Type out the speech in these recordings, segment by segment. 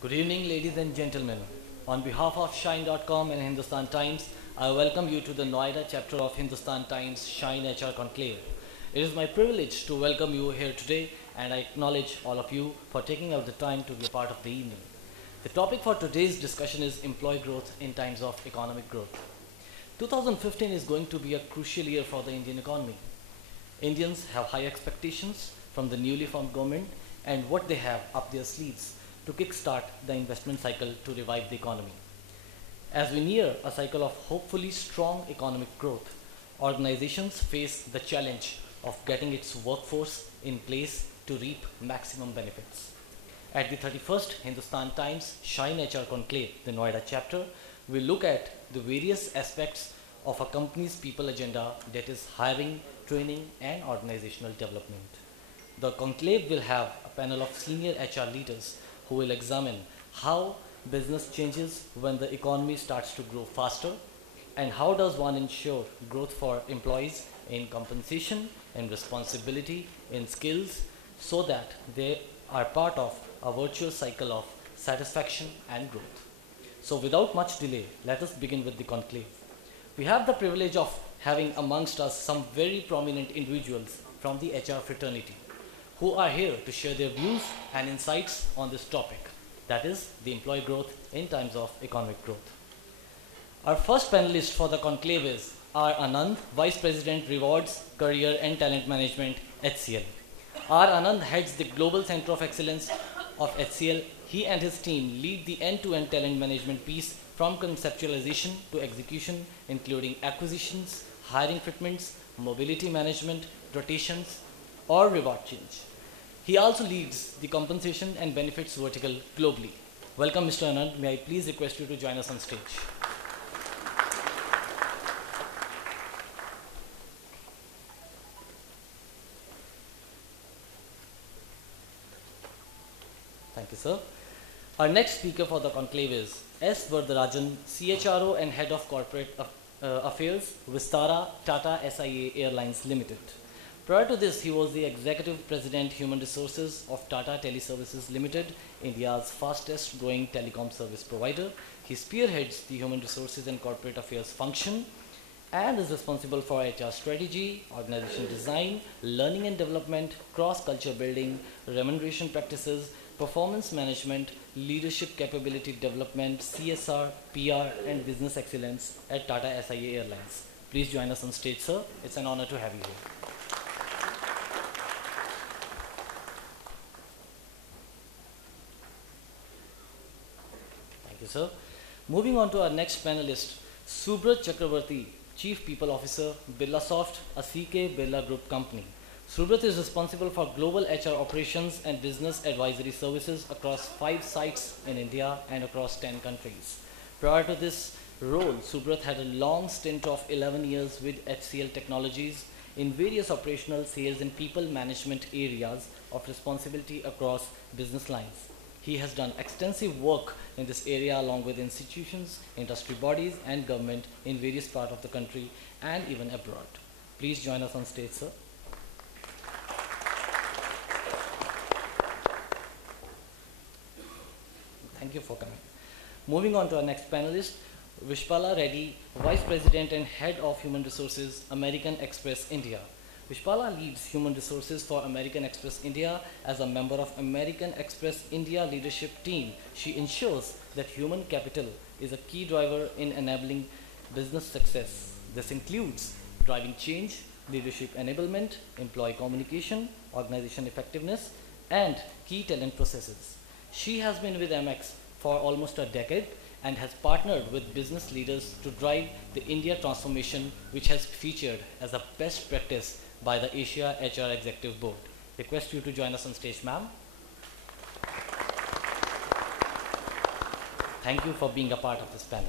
Good evening, ladies and gentlemen. On behalf of Shine.com and Hindustan Times, I welcome you to the Noida chapter of Hindustan Times Shine HR Conclave. It is my privilege to welcome you here today, and I acknowledge all of you for taking out the time to be a part of the evening. The topic for today's discussion is employee growth in times of economic growth. 2015 is going to be a crucial year for the Indian economy. Indians have high expectations from the newly formed government and what they have up their sleeves to kickstart the investment cycle to revive the economy. As we near a cycle of hopefully strong economic growth, organizations face the challenge of getting its workforce in place to reap maximum benefits. At the 31st Hindustan Times Shine HR Conclave, the Noida chapter, we look at the various aspects of a company's people agenda, that is hiring, training and organizational development. The conclave will have a panel of senior HR leaders who will examine how business changes when the economy starts to grow faster, and how does one ensure growth for employees in compensation, in responsibility, in skills, so that they are part of a virtuous cycle of satisfaction and growth. So without much delay, let us begin with the conclave. We have the privilege of having amongst us some very prominent individuals from the HR fraternity who are here to share their views and insights on this topic, that is the employee growth in times of economic growth. Our first panelist for the conclave is R. Anand, Vice President Rewards, Career and Talent Management, HCL. R. Anand heads the Global Center of Excellence of HCL. He and his team lead the end-to-end talent management piece from conceptualization to execution, including acquisitions, hiring fitments, mobility management, rotations, or reward change. He also leads the compensation and benefits vertical globally. Welcome, Mr. Anand. May I please request you to join us on stage? Thank you, sir. Our next speaker for the conclave is S. Vardarajan, CHRO and Head of Corporate Affairs, Vistara, Tata SIA Airlines Limited. Prior to this, he was the Executive President Human Resources of Tata Teleservices Limited, India's fastest growing telecom service provider. He spearheads the Human Resources and Corporate Affairs function and is responsible for HR strategy, organization design, learning and development, cross-culture building, remuneration practices, performance management, leadership capability development, CSR, PR, and business excellence at Tata SIA Airlines. Please join us on stage, sir. It's an honor to have you here. Thank you, sir. Moving on to our next panelist, Subrat Chakravarti, Chief People Officer, Birlasoft, a CK Birla Group company. Subrat is responsible for global HR operations and business advisory services across 5 sites in India and across 10 countries. Prior to this role, Subrat had a long stint of 11 years with HCL Technologies in various operational, sales and people management areas of responsibility across business lines. He has done extensive work in this area along with institutions, industry bodies and government in various parts of the country and even abroad. Please join us on stage, sir. Thank you for coming. Moving on to our next panelist, Vishpala Reddy, Vice President and Head of Human Resources, American Express India. Vishpala leads Human Resources for American Express India. As a member of American Express India leadership team, she ensures that human capital is a key driver in enabling business success. This includes driving change, leadership enablement, employee communication, organization effectiveness, and key talent processes. She has been with MX for almost a decade and has partnered with business leaders to drive the India transformation, which has featured as a best practice by the Asia HR Executive Board. Request you to join us on stage, ma'am. Thank you for being a part of this panel.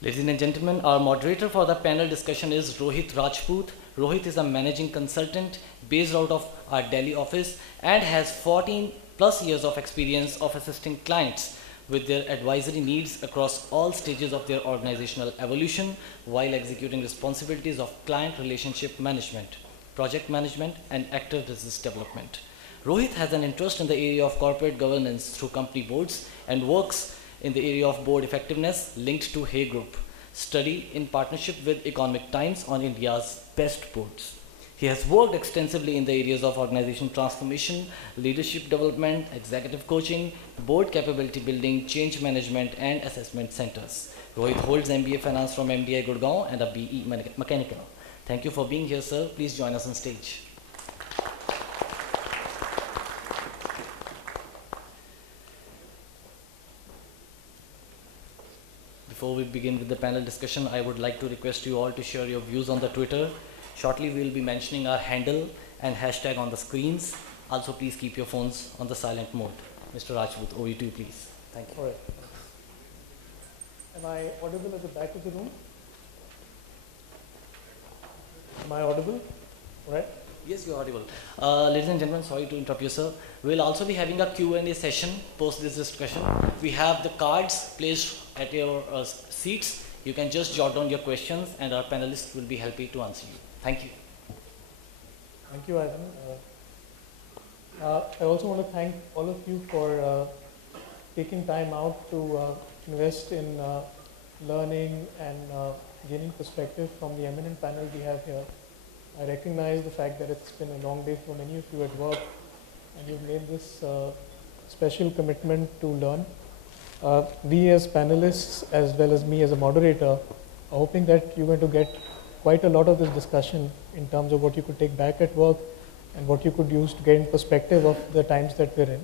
Ladies and gentlemen, our moderator for the panel discussion is Rohit Rajput. Rohit is a managing consultant based out of our Delhi office and has 14 plus years of experience of assisting clients with their advisory needs across all stages of their organizational evolution while executing responsibilities of client relationship management. project management, and active business development. Rohit has an interest in the area of corporate governance through company boards and works in the area of board effectiveness linked to Hay Group, study in partnership with Economic Times on India's best boards. He has worked extensively in the areas of organization transformation, leadership development, executive coaching, board capability building, change management, and assessment centers. Rohit holds MBA Finance from MDI Gurgaon and a BE Mechanical. Thank you for being here, sir. Please join us on stage. Before we begin with the panel discussion, I would like to request you all to share your views on the Twitter. Shortly, we will be mentioning our handle and hashtag on the screens. Also, please keep your phones on the silent mode. Mr. Rajput, over to you, please. Thank you. All right. Am I audible at the back of the room? Am I audible? All right. Yes, you are audible. Ladies and gentlemen, sorry to interrupt you, sir. We will also be having a Q&A session post this discussion. We have the cards placed at your seats. You can just jot down your questions and our panelists will be happy to answer you. Thank you. Thank you, Ivan. I also want to thank all of you for taking time out to invest in learning and gaining perspective from the eminent panel we have here. I recognize the fact that it's been a long day for many of you at work and you've made this special commitment to learn. We as panelists, as well as me as a moderator, are hoping that you're going to get quite a lot of this discussion in terms of what you could take back at work and what you could use to gain perspective of the times that we're in.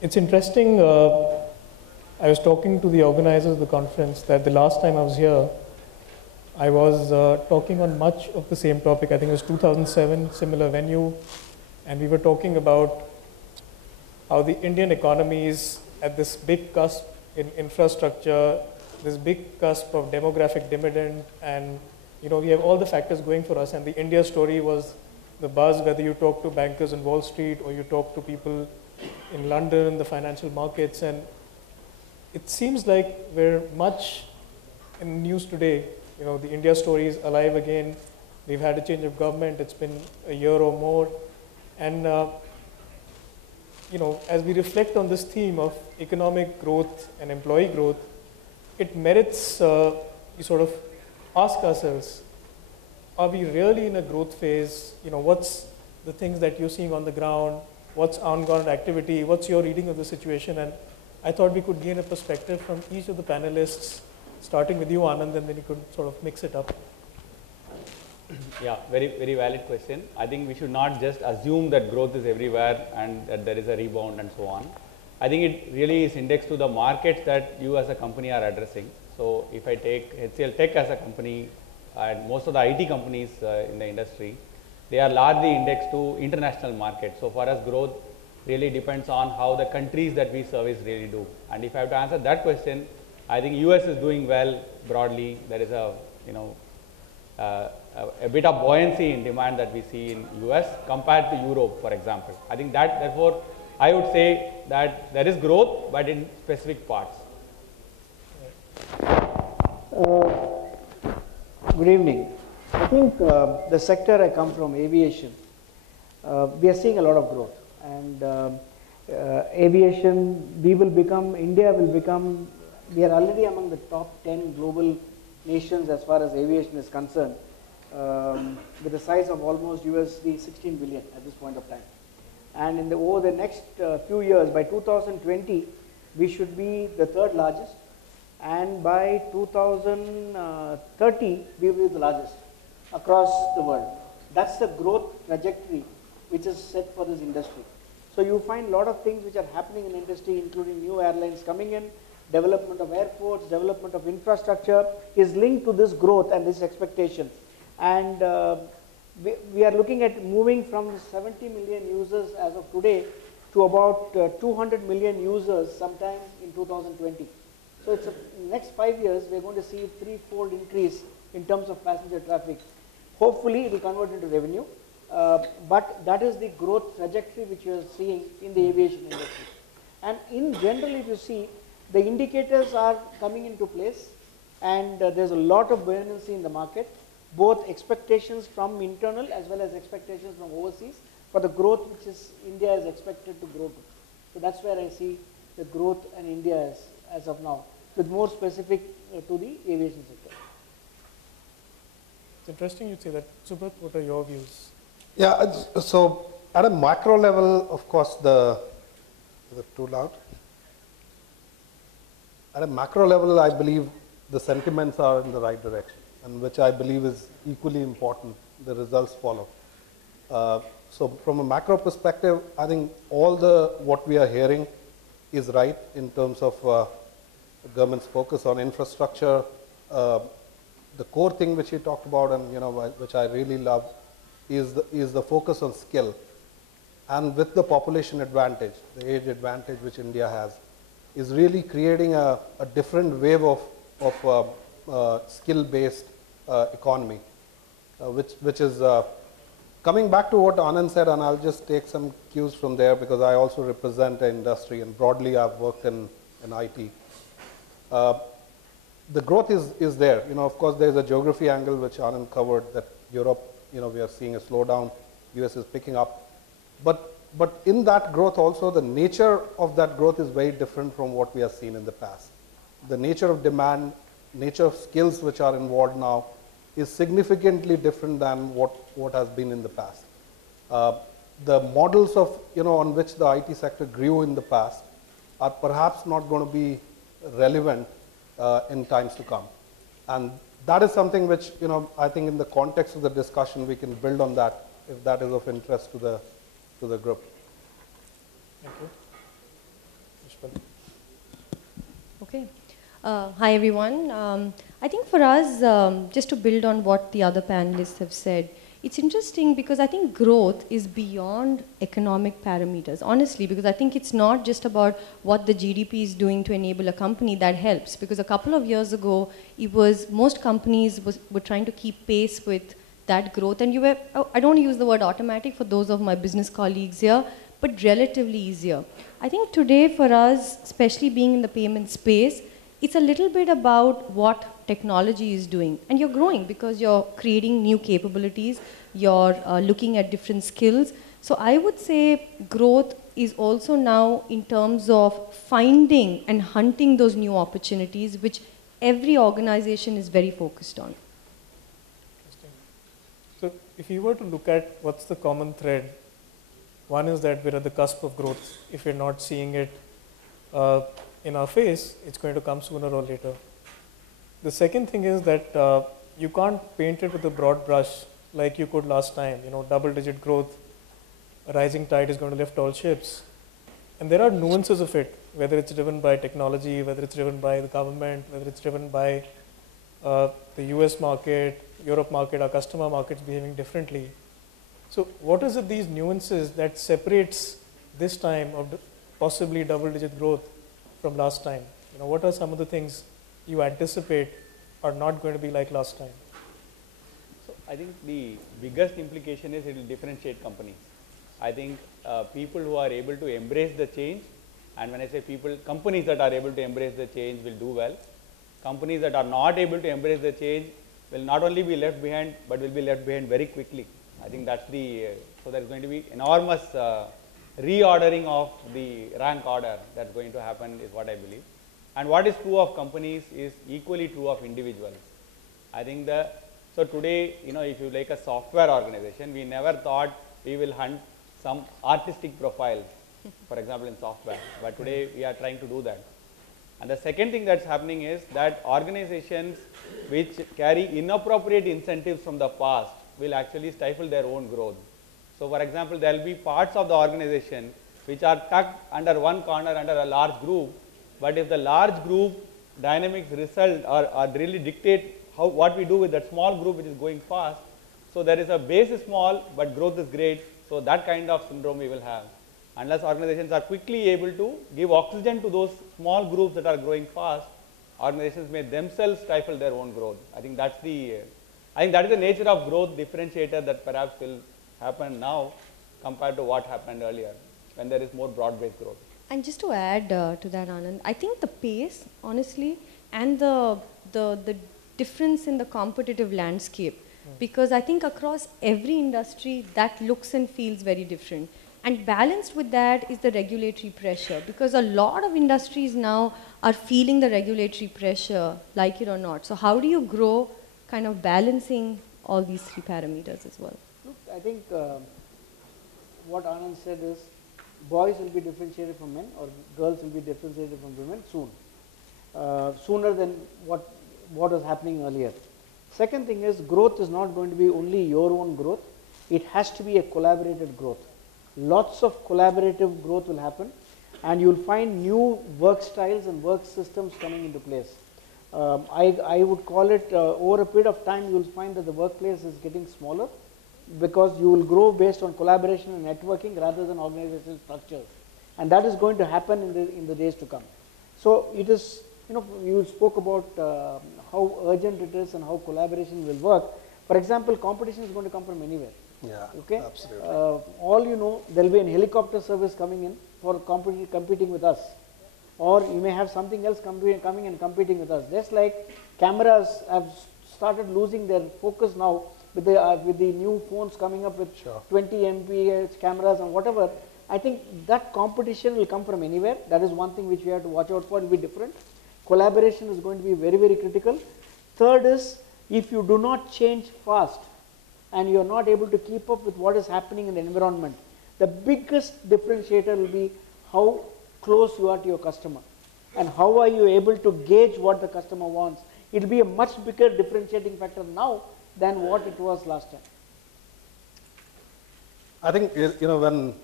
It's interesting, I was talking to the organizers of the conference that the last time I was here, I was talking on much of the same topic. I think it was 2007, similar venue, and we were talking about how the Indian economy is at this big cusp in infrastructure, this big cusp of demographic dividend, and we have all the factors going for us. And the India story was the buzz, whether you talk to bankers on Wall Street or you talk to people in London, the financial markets, and it seems like we're much in news today. The India story is alive again. We've had a change of government. It's been a year or more. And, as we reflect on this theme of economic growth and employee growth, it merits we sort of ask ourselves, are we really in a growth phase? What's the things that you're seeing on the ground? What's ongoing activity? What's your reading of the situation? And I thought we could gain a perspective from each of the panelists, starting with you, Anand, and then you could sort of mix it up. Yeah, very, very valid question. I think we should not just assume that growth is everywhere and that there is a rebound and so on. I think it really is indexed to the markets that you as a company are addressing. So if I take HCL Tech as a company and most of the IT companies in the industry, they are largely indexed to international markets. So for us, growth really depends on how the countries that we service really do. And if I have to answer that question, I think US is doing well broadly. There is a bit of buoyancy in demand that we see in US compared to Europe, for example. I think that therefore I would say that there is growth, but in specific parts. Good evening. I think the sector I come from, aviation, we are seeing a lot of growth, and aviation, India will become, we are already among the top 10 global nations as far as aviation is concerned, with a size of almost USD 16 billion at this point of time. And over the next few years, by 2020, we should be the third largest, and by 2030, we will be the largest across the world. That's the growth trajectory which is set for this industry. So you find a lot of things which are happening in the industry, including new airlines coming in, development of airports, development of infrastructure is linked to this growth and this expectation. And we are looking at moving from 70 million users as of today to about 200 million users sometime in 2020. So it's next 5 years, we're going to see a threefold increase in terms of passenger traffic. Hopefully, it will convert into revenue. But that is the growth trajectory which you are seeing in the aviation industry. And in general, if you see, the indicators are coming into place, and there's a lot of buoyancy in the market. both expectations from internal as well as expectations from overseas for the growth which is India is expected to grow to. So that's where I see the growth in India as of now, with more specific to the aviation sector. It's interesting you say that. Subrat, what are your views? Yeah, so at a macro level, of course, is it too loud? At a macro level, I believe the sentiments are in the right direction, and which I believe is equally important. The results follow. So from a macro perspective, I think all what we are hearing is right in terms of the government's focus on infrastructure. The core thing which he talked about, and which I really love, is the focus on skill. And with the population advantage, the age advantage which India has, is really creating a different wave of skill-based economy, which is coming back to what Anand said, and I'll just take some cues from there because I also represent the industry, and broadly I've worked in IT. The growth is there. Of course, there's a geography angle which Anand covered, that Europe, we are seeing a slowdown. US is picking up. But in that growth also, the nature of that growth is very different from what we have seen in the past. The nature of demand, nature of skills which are involved now is significantly different than what has been in the past. The models of, on which the IT sector grew in the past are perhaps not going to be relevant in times to come. And that is something which, I think in the context of the discussion, we can build on that if that is of interest to the group. Thank you. Ishbal. Okay. Hi, everyone. I think for us, just to build on what the other panelists have said, it's interesting because I think growth is beyond economic parameters, honestly, because I think it's not just about what the GDP is doing to enable a company that helps. Because a couple of years ago, it was most companies were trying to keep pace with that growth. And I don't use the word automatic for those of my business colleagues here, but relatively easier. I think today for us, especially being in the payment space, it's a little bit about what technology is doing. And you're growing because you're creating new capabilities, you're looking at different skills. So I would say growth is also now in terms of finding and hunting those new opportunities, which every organization is very focused on. Interesting. So if you were to look at what's the common thread, one is that we're at the cusp of growth. If you're not seeing it in our face, it's going to come sooner or later. The second thing is that you can't paint it with a broad brush like you could last time. Double-digit growth, a rising tide is going to lift all ships. And there are nuances of it, whether it's driven by technology, whether it's driven by the government, whether it's driven by the US market, Europe market, our customer markets behaving differently. So what is it, these nuances that separates this time of possibly double-digit growth from last time? What are some of the things you anticipate are not going to be like last time? So I think the biggest implication is it will differentiate companies. I think people who are able to embrace the change, and when I say people, companies that are able to embrace the change will do well. Companies that are not able to embrace the change will not only be left behind, but will be left behind very quickly. I think that's so there's going to be enormous reordering of the rank order that's going to happen is what I believe. And what is true of companies is equally true of individuals. I think so today, if you like a software organization, we never thought we will hunt some artistic profiles, for example, in software. But today we are trying to do that. And the second thing that's happening is that organizations which carry inappropriate incentives from the past will actually stifle their own growth. So for example, there will be parts of the organization which are tucked under one corner under a large group, but if the large group dynamics result or really dictate what we do with that small group which is going fast, so there is a base is small but growth is great, so that kind of syndrome we will have. Unless organizations are quickly able to give oxygen to those small groups that are growing fast, organizations may themselves stifle their own growth. I think that is the nature of growth differentiator that perhaps will happen now compared to what happened earlier when there is more broad-based growth. And just to add to that, Anand, I think the pace, honestly, and the difference in the competitive landscape. Because I think across every industry that looks and feels very different. And balanced with that is the regulatory pressure, because a lot of industries now are feeling the regulatory pressure, like it or not. So how do you grow kind of balancing all these three parameters as well? Look, I think what Anand said is boys will be differentiated from men or girls will be differentiated from women soon, sooner than what was happening earlier. Second thing is growth is not going to be only your own growth, it has to be a collaborated growth. Lots of collaborative growth will happen and you will find new work styles and work systems coming into place. I would call it over a period of time you will find that the workplace is getting smaller because you will grow based on collaboration and networking rather than organizational structures, and that is going to happen in the days to come. So it is, you spoke about how urgent it is and how collaboration will work. For example, competition is going to come from anywhere. Yeah, okay, absolutely. All there will be a helicopter service coming in for competing with us, or you may have something else coming and competing with us. Just like cameras have started losing their focus now with the new phones coming up with 20 MP cameras and whatever. I think that competition will come from anywhere. That is one thing which we have to watch out for. It will be different. Collaboration is going to be very, very critical. Third is, if you do not change fast and you are not able to keep up with what is happening in the environment, the biggest differentiator will be how close you are to your customer and how are you able to gauge what the customer wants. It will be a much bigger differentiating factor now than what it was last time. I think, when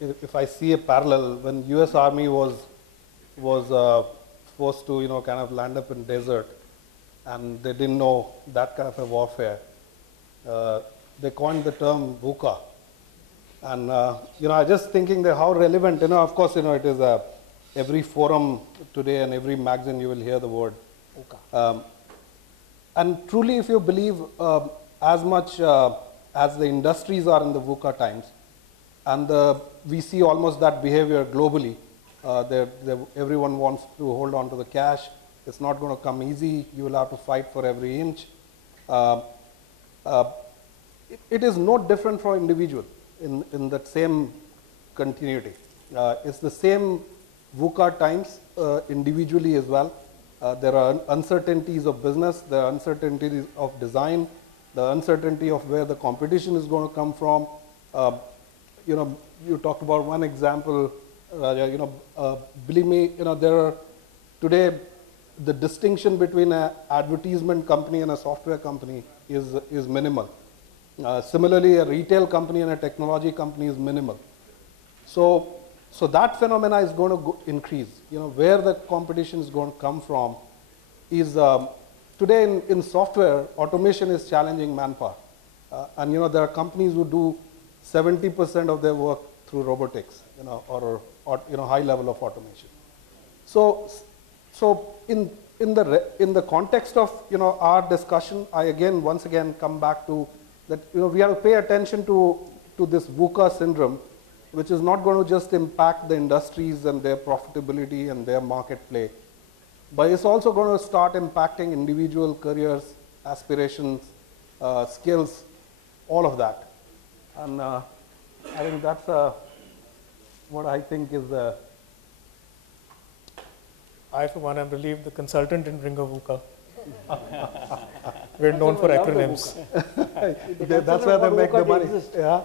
if I see a parallel, when US Army was forced to, kind of land up in desert and they didn't know that kind of a warfare, they coined the term VUCA. And, I just thinking that how relevant, of course, it is every forum today and every magazine you will hear the word VUCA. And truly, if you believe as much as the industries are in the VUCA times, and we see almost that behavior globally, everyone wants to hold on to the cash. It's not going to come easy. You will have to fight for every inch. It is no different for individual in that same continuity. It's the same VUCA times individually as well. There are uncertainties of business, there are uncertainties of design, the uncertainty of where the competition is going to come from. You talked about one example, believe me, there are today the distinction between an advertisement company and a software company is minimal. Similarly, a retail company and a technology company is minimal. So that phenomena is going to increase. Where the competition is going to come from is today in software, automation is challenging manpower. And there are companies who do 70% of their work through robotics, or high level of automation. So in the context of our discussion, I once again come back to that we have to pay attention to this VUCA syndrome, which is not going to just impact the industries and their profitability and their market play, but it's also going to start impacting individual careers, aspirations, skills, all of that. And I think that's what I think is the... I, for one, am relieved the consultant didn't bring a VUCA. We're known for acronyms. That's where they make the money. Yeah.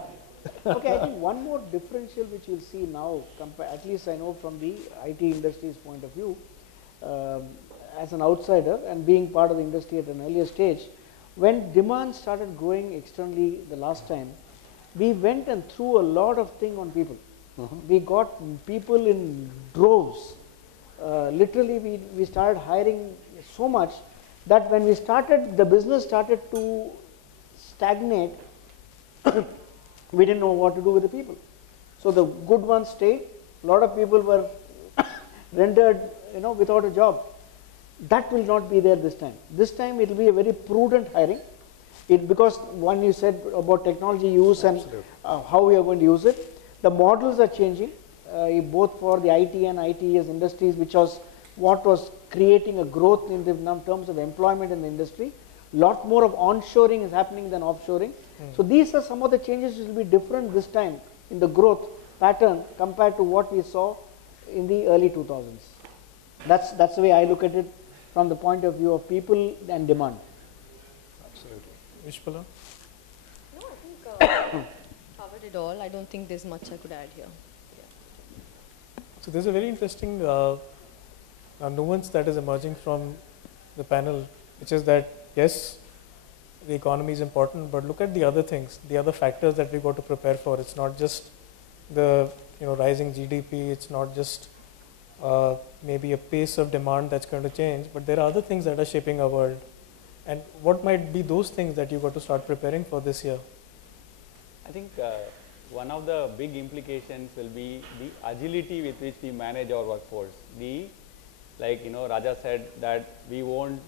Okay, I think one more differential which you'll see now, at least I know from the IT industry's point of view, as an outsider and being part of the industry at an earlier stage, when demand started growing externally the last time, we went and threw a lot of things on people. We got people in droves. Literally, we started hiring so much that when we started, the business started to stagnate. We didn't know what to do with the people. So the good ones stayed. A lot of people were rendered, without a job. That will not be there this time. This time it will be a very prudent hiring. Because one you said about technology use and how we are going to use it. The models are changing, both for the IT and ITES industries, which was what was creating a growth in terms of employment in the industry. Lot more of onshoring is happening than offshoring. So these are some of the changes which will be different this time in the growth pattern compared to what we saw in the early 2000s. That's the way I look at it from the point of view of people and demand. Absolutely. Vishpala? No, I think covered it all. I don't think there's much I could add here. Yeah. So there's a very interesting nuance that is emerging from the panel, which is that yes, the economy is important, but look at the other things, the other factors that we got to prepare for. It's not just the rising GDP. It's not just maybe a pace of demand that's going to change, but there are other things that are shaping our world. And what might be those things that you got to start preparing for this year? I think one of the big implications will be the agility with which we manage our workforce. Like Raja said that we won't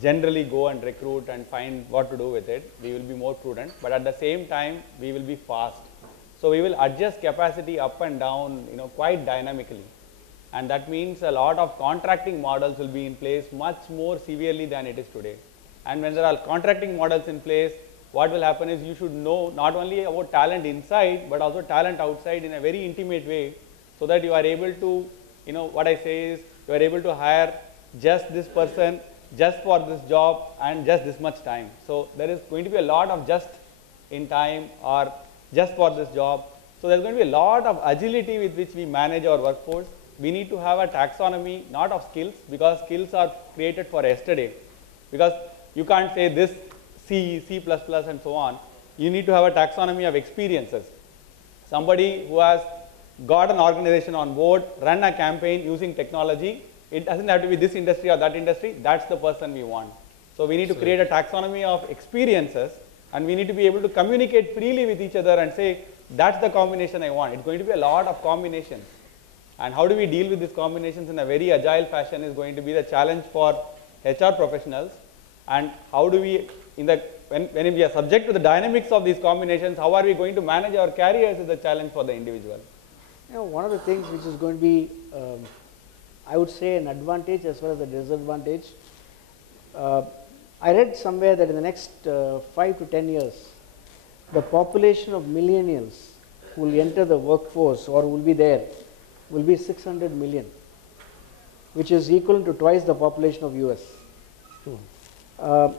generally go and recruit and find what to do with it. We will be more prudent, but at the same time we will be fast. So we will adjust capacity up and down, quite dynamically. And that means a lot of contracting models will be in place much more severely than it is today. And when there are contracting models in place, what will happen is you should know not only about talent inside, but also talent outside in a very intimate way, so that you are able to, what I say is, you are able to hire just this person, just for this job and just this much time. So there is going to be a lot of just in time or just for this job. So there's going to be a lot of agility with which we manage our workforce. We need to have a taxonomy, not of skills, because skills are created for yesterday. Because you can't say this C, C++ and so on. You need to have a taxonomy of experiences. Somebody who has got an organization on board, run a campaign using technology. It doesn't have to be this industry or that industry. That's the person we want. So we need to create a taxonomy of experiences, and we need to be able to communicate freely with each other and say, that's the combination I want. It's going to be a lot of combinations. And how do we deal with these combinations in a very agile fashion is going to be the challenge for HR professionals. And how do we, when we are subject to the dynamics of these combinations, how are we going to manage our careers is the challenge for the individual. One of the things which is going to be I would say an advantage as well as a disadvantage. I read somewhere that in the next 5 to 10 years, the population of millennials who will enter the workforce or will be there will be 600 million, which is equal to twice the population of US.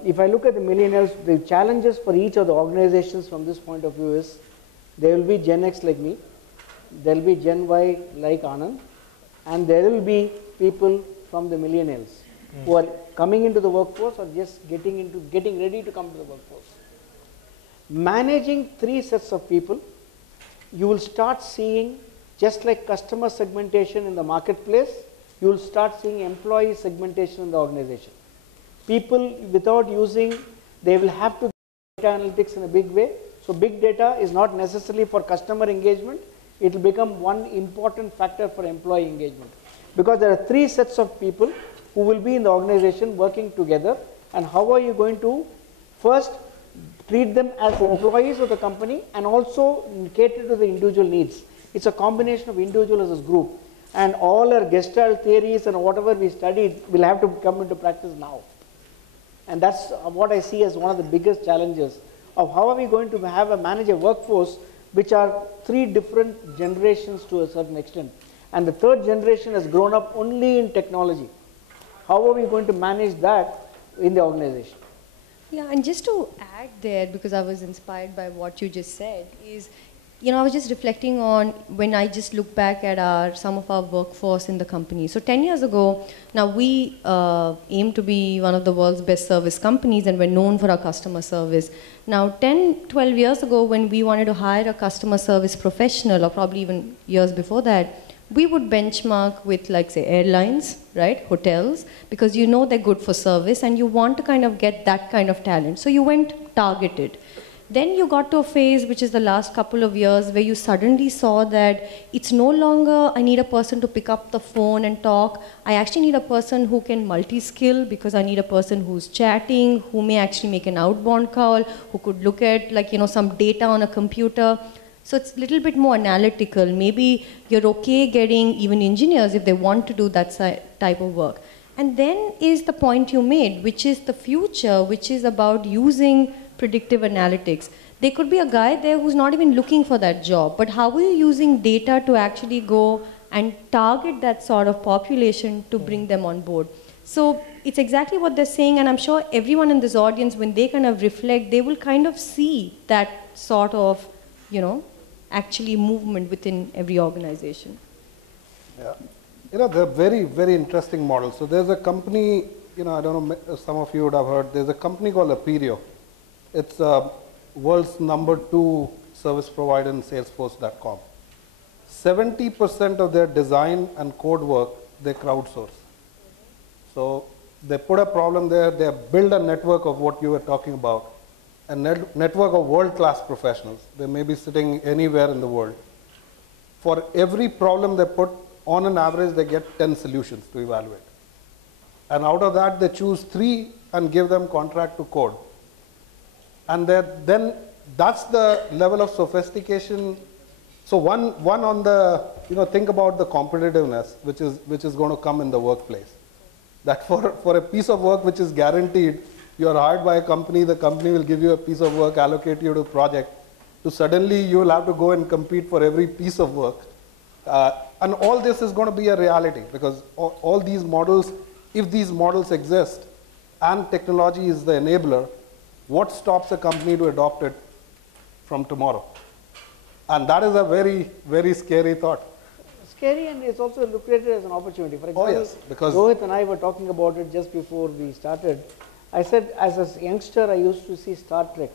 If I look at the millennials, the challenges for each of the organizations from this point of view is there will be Gen X like me, there will be Gen Y like Anand, and there will be people from the millennials who are coming into the workforce or just getting ready to come to the workforce. Managing 3 sets of people, you will start seeing, just like customer segmentation in the marketplace, you will start seeing employee segmentation in the organization. People without using, they will have to do data analytics in a big way. So big data is not necessarily for customer engagement. It will become one important factor for employee engagement, because there are 3 sets of people who will be in the organization working together, and how are you going to first treat them as employees of the company and also cater to the individual needs. It's a combination of individual as a group, and all our Gestalt theories and whatever we studied will have to come into practice now. And that's what I see as one of the biggest challenges of how are we going to manage a workforce which are 3 different generations to a certain extent. And the 3rd generation has grown up only in technology. How are we going to manage that in the organization? Yeah, and just to add there, because I was inspired by what you just said, is, I was just reflecting on when I just look back at some of our workforce in the company. So 10 years ago, now we aim to be one of the world's best service companies, and we're known for our customer service. Now 10, 12 years ago, when we wanted to hire a customer service professional, or probably even years before that, we would benchmark with, like, say, airlines, right, hotels, because they're good for service and you want to kind of get that kind of talent. So you went targeted. Then you got to a phase, which is the last couple of years, where you suddenly saw that it's no longer I need a person to pick up the phone and talk. I actually need a person who can multi-skill, because I need a person who's chatting, who may actually make an outbound call, who could look at, some data on a computer. So it's a little bit more analytical. Maybe you're okay getting even engineers if they want to do that type of work. And then is the point you made, which is the future, which is about using predictive analytics. There could be a guy there who's not even looking for that job, but how are you using data to actually go and target that sort of population to bring them on board? So it's exactly what they're saying, and I'm sure everyone in this audience, when they kind of reflect, they will kind of see that sort of, actually movement within every organization. Yeah. They're very, very interesting models. So there's a company, I don't know, some of you would have heard, there's a company called Aperio. It's world's #2 service provider in Salesforce.com. 70% of their design and code work, they crowdsource. So they put a problem there, they build a network of what you were talking about, a network of world-class professionals. They may be sitting anywhere in the world. For every problem they put, on an average, they get 10 solutions to evaluate. And out of that, they choose 3 and give them contract to code. And then that's the level of sophistication. So one on the, think about the competitiveness, which is going to come in the workplace. That for a piece of work which is guaranteed, you are hired by a company, the company will give you a piece of work, allocate you to a project, to suddenly you will have to go and compete for every piece of work. And all this is going to be a reality, because all these models, if these models exist and technology is the enabler, what stops a company to adopt it from tomorrow? And that is a very, very scary thought. Scary, and it's also lucrative as an opportunity. For example, yes, because Rohit and I were talking about it just before we started. I said, as a youngster, I used to see Star Trek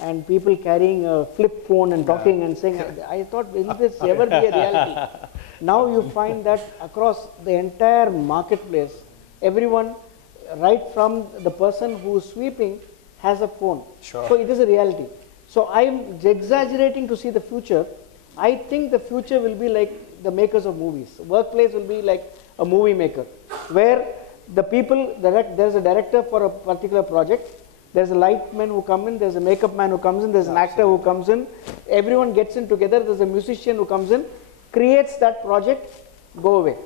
and people carrying a flip phone and talking and saying, I thought, will this ever be a reality? Now you find that across the entire marketplace, everyone, right from the person who's sweeping, has a phone. Sure. So it is a reality. So I'm exaggerating to see the future. I think the future will be like the makers of movies. Workplace will be like a movie maker, where the people, there's a director for a particular project, there's a light man who comes in, there's a makeup man who comes in, there's an actor who comes in, everyone gets in together, there's a musician who comes in, creates that project, go away.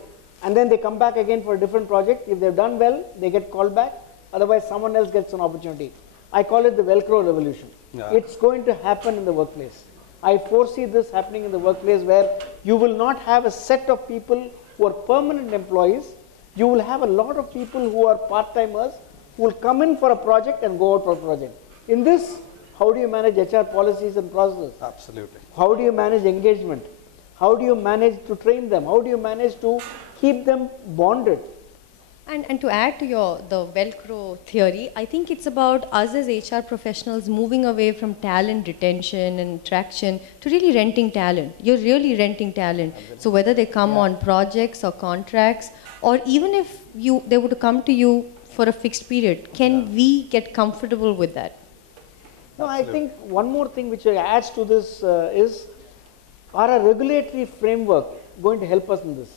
And then they come back again for a different project. If they've done well, they get called back, otherwise someone else gets an opportunity. I call it the Velcro revolution. Yeah. It's going to happen in the workplace. I foresee this happening in the workplace, where you will not have a set of people who are permanent employees. You will have a lot of people who are part-timers who will come in for a project and go out for a project. In this, how do you manage HR policies and processes? Absolutely. How do you manage engagement? How do you manage to train them? How do you manage to keep them bonded? And to add to the Velcro theory, I think it's about us as HR professionals moving away from talent retention and attraction to really renting talent. You're really renting talent. So whether they come on projects or contracts, or even if they would come to you for a fixed period, can we get comfortable with that? No, I think one more thing which adds to this is, are a regulatory framework going to help us in this?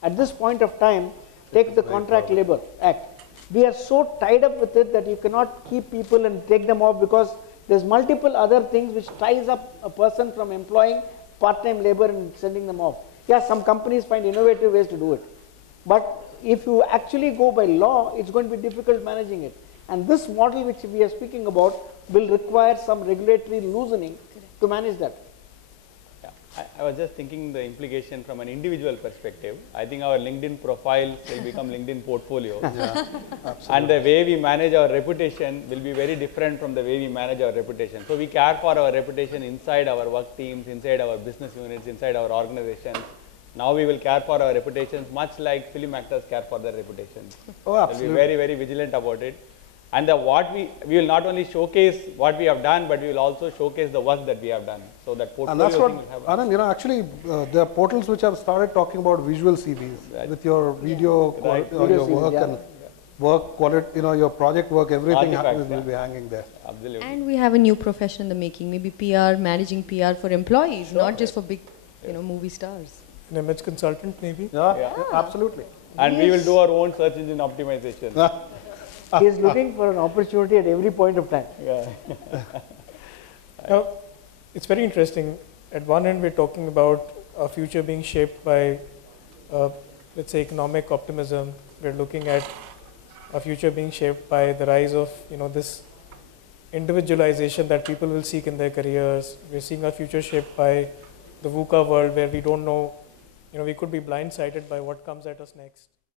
At this point of time, take the Contract Labor Act. We are so tied up with it that you cannot keep people and take them off, because there's multiple other things which ties up a person from employing part-time labor and sending them off. Yeah, some companies find innovative ways to do it. But if you actually go by law, it's going to be difficult managing it. And this model which we are speaking about will require some regulatory loosening to manage that. I was just thinking the implication from an individual perspective. I think our LinkedIn profiles will become LinkedIn portfolios. And the way we manage our reputation will be very different from the way we manage our reputation. So we care for our reputation inside our work teams, inside our business units, inside our organizations. Now we will care for our reputations much like film actors care for their reputations. Oh, absolutely. We'll be very, very vigilant about it. And we will not only showcase what we have done, but we will also showcase the work that we have done. So that portfolio And that's what, thing will have. Anand, actually, there are portals which have started talking about visual CVs with your video, Video your CVs, work and work quality, your project work, everything Artifacts, will be hanging there. Absolutely. And we have a new profession in the making, maybe PR, managing PR for employees, not just for big, movie stars. An image consultant, maybe? Yeah, absolutely. And we will do our own search engine optimization. He is looking for an opportunity at every point of time. Yeah. Now, it's very interesting. At one end, we're talking about a future being shaped by, let's say, economic optimism. We're looking at our future being shaped by the rise of, this individualization that people will seek in their careers. We're seeing our future shaped by the VUCA world, where we don't know, we could be blindsided by what comes at us next.